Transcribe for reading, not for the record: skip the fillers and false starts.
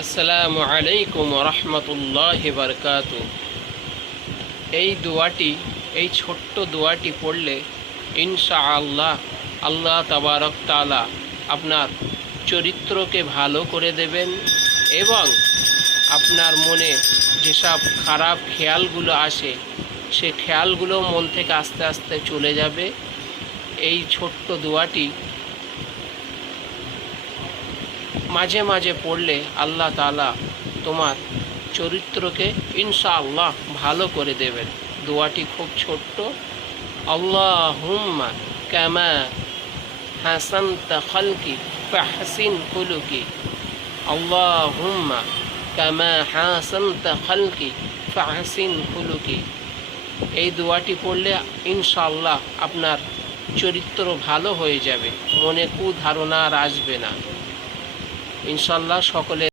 আসসালামু আলাইকুম রহমতুল্লাহি বারকাতু। এই দোয়াটি, এই ছোট্ট দোয়াটি পড়লে ইনশাআল্লাহ আল্লাহ তাবারক তাআলা আপনার চরিত্রকে ভালো করে দেবেন এবং আপনার মনে যেসব খারাপ খেয়ালগুলো আসে সে খেয়ালগুলো মন থেকে আস্তে আস্তে চলে যাবে। এই ছোট্ট দোয়াটি মাঝে মাঝে পড়লে আল্লাহ তাআলা তোমার চরিত্রকে ইনশাআল্লাহ ভালো করে দেবেন। দোয়াটি খুব ছোট্ট। আল্লাহুম্মা কামা হাসানতা খালকি ফাহসিন খুলুকি। আল্লাহুম্মা কামা হাসানতা খালকি ফাহসিন খুলুকি। এই দোয়াটি পড়লে ইনশাআল্লাহ আপনার চরিত্র ভালো হয়ে যাবে, মনে কুধারণা আর আসবে না ইনশাআল্লাহ। সকলে